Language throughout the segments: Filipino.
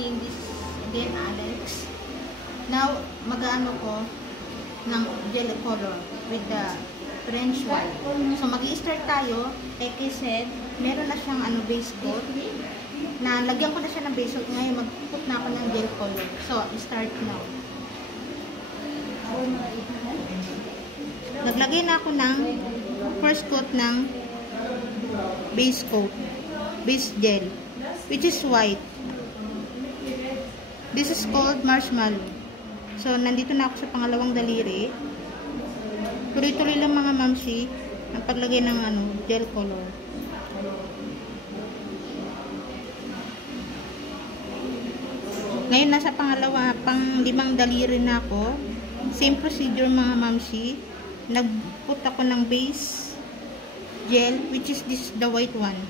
This again, Alex. Now, mag-ano ko ng gel color with the French white. So, mag-i-start tayo. Like I said, meron na siyang base coat. Na lagyan ko na siya ng base coat. Ngayon, mag-put na ako ng gel color. So, start now. Naglagay na ako ng first coat ng base coat. Base gel. Which is white. This is called marshmallow. So, nandito na ako sa pangalawang daliri. Tuloy-tuloy lang mga mamsi ang paglagay ng gel color. Ngayon, nasa pang-limang daliri na ako. Same procedure mga mamsi. Nag-put ako ng base gel, which is this the white one.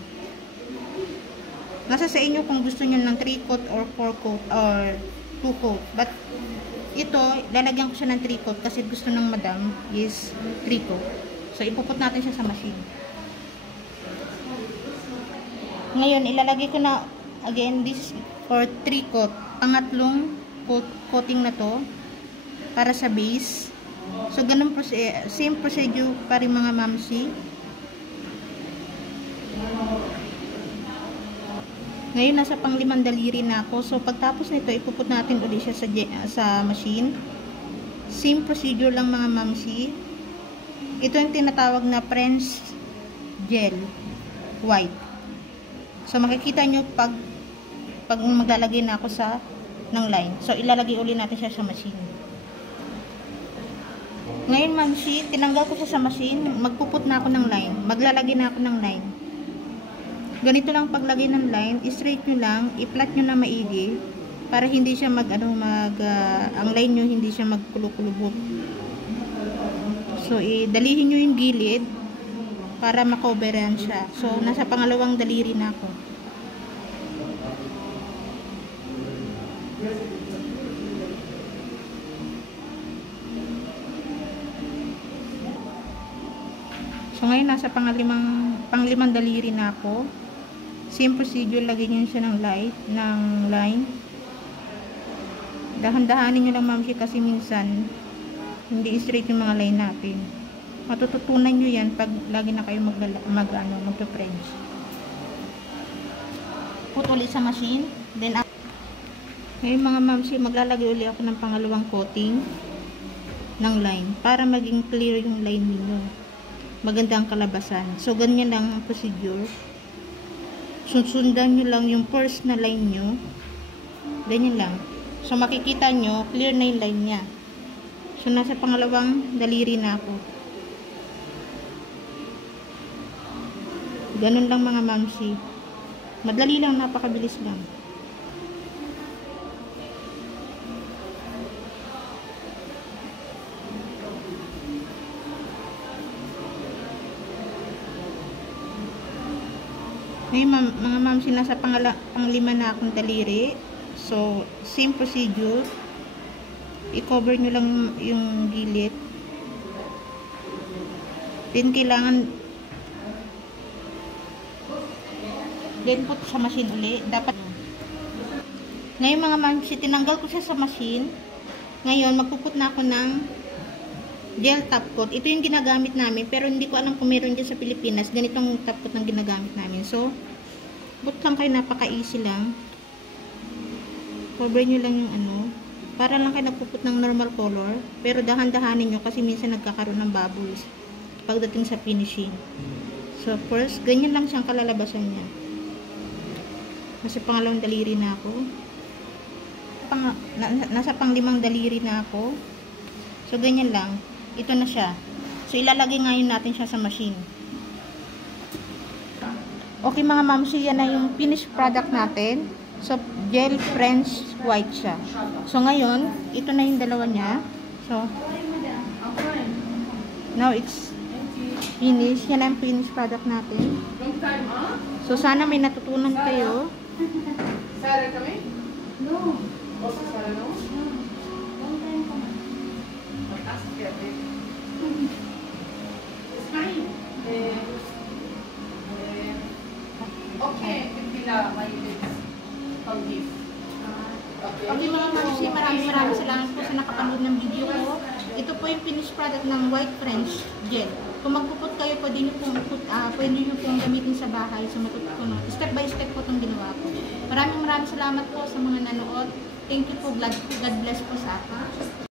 Nasa sa inyo kung gusto nyo ng 3 coat or 4 coat or 2 coat. But, ito, lalagyan ko siya ng 3 coat kasi gusto ng madam is 3 coat. So, ipuput natin siya sa machine. Ngayon, ilalagay ko na, again, this for 3 coat. Pangatlong coating na to para sa base. So, ganun same procedure pa rin mga mamsi. Ngayon, nasa pang-limang daliri na ako. So, pagtapos nito, ipuput natin ulit siya sa machine. Same procedure lang mga mamsi. Ito yung tinatawag na French gel white. So, makikita nyo pag maglalagay na ako ng line. So, ilalagay ulit natin siya sa machine. Ngayon, mamsi, tinanggal ko siya sa machine. Magpuput na ako ng line. Maglalagay na ako ng line. Ganito lang paglagay ng line, straight nyo lang, i-flat nyo na maigi para hindi siya ang line nyo hindi siya magkulubot. So, dalihin nyo yung gilid para makoveran siya. So, nasa pangalawang daliri na ako. So, ngayon nasa panglimang daliri na ako. Same procedure, lagyan nyo siya ng line. Dahan-dahanin nyo lang mamsi kasi minsan hindi straight yung mga line natin. Matututunan nyo yan pag lagi na kayo magpa-French. Put ulit sa machine. Then, ngayon mga mamsi, maglalagay ulit ako ng pangalawang coating ng line para maging clear yung line ninyo. Maganda ang kalabasan. So, ganyan lang ang procedure. Susundan nyo lang yung first na line nyo. Ganyan lang. So, makikita nyo, clear na yung line nya. So, nasa pangalawang daliri na ako. Ganun lang mga mamsi. Madali lang, napakabilis lang. Ngayon, mga mamsi, nasa pang-lima na akong daliri. So, same procedure. I-cover nyo lang yung gilid. Then, put sa machine uli. Ngayon, mga mamsi, tinanggal ko siya sa machine. Ngayon, magpuput na ako ng gel top coat. Ito yung ginagamit namin, pero hindi ko alam kung meron dyan sa Pilipinas. Ganitong top coat ng ginagamit namin. So, put lang kayo, napaka-easy lang. Cover nyo lang yung para lang kayo nagpuput ng normal color. Pero dahan-dahanin nyo kasi minsan nagkakaroon ng bubbles pagdating sa finishing. So, first, ganyan lang siyang kalalabasan niya. Nasa pangalawang daliri na ako. Nasa pang-limang daliri na ako. So, ganyan lang. Ito na siya. So, ilalagay ngayon natin siya sa machine. Okay mga mamsi, yan na yung finished product natin. So, gel French white siya. So, ngayon, ito na yung dalawa niya. So, now it's finished. Yan na yung finished product natin. So, sana may natutunan kayo. Sarah kami? No. Also Sarah no? Long time pa man. Mag-ask ka din. Ismail. Okay, pipila may lips. Pag-gift. Okay mga mamsi, maraming salamat po sa nakapanood ng video ko. Ito po yung finished product ng White French Gel. Kung magpuput kayo, pwede nyo pong gamitin sa bahay. So matutunan. Step by step po itong ginawa ko. Maraming salamat po sa mga nanood. Thank you po. God bless po sa akin.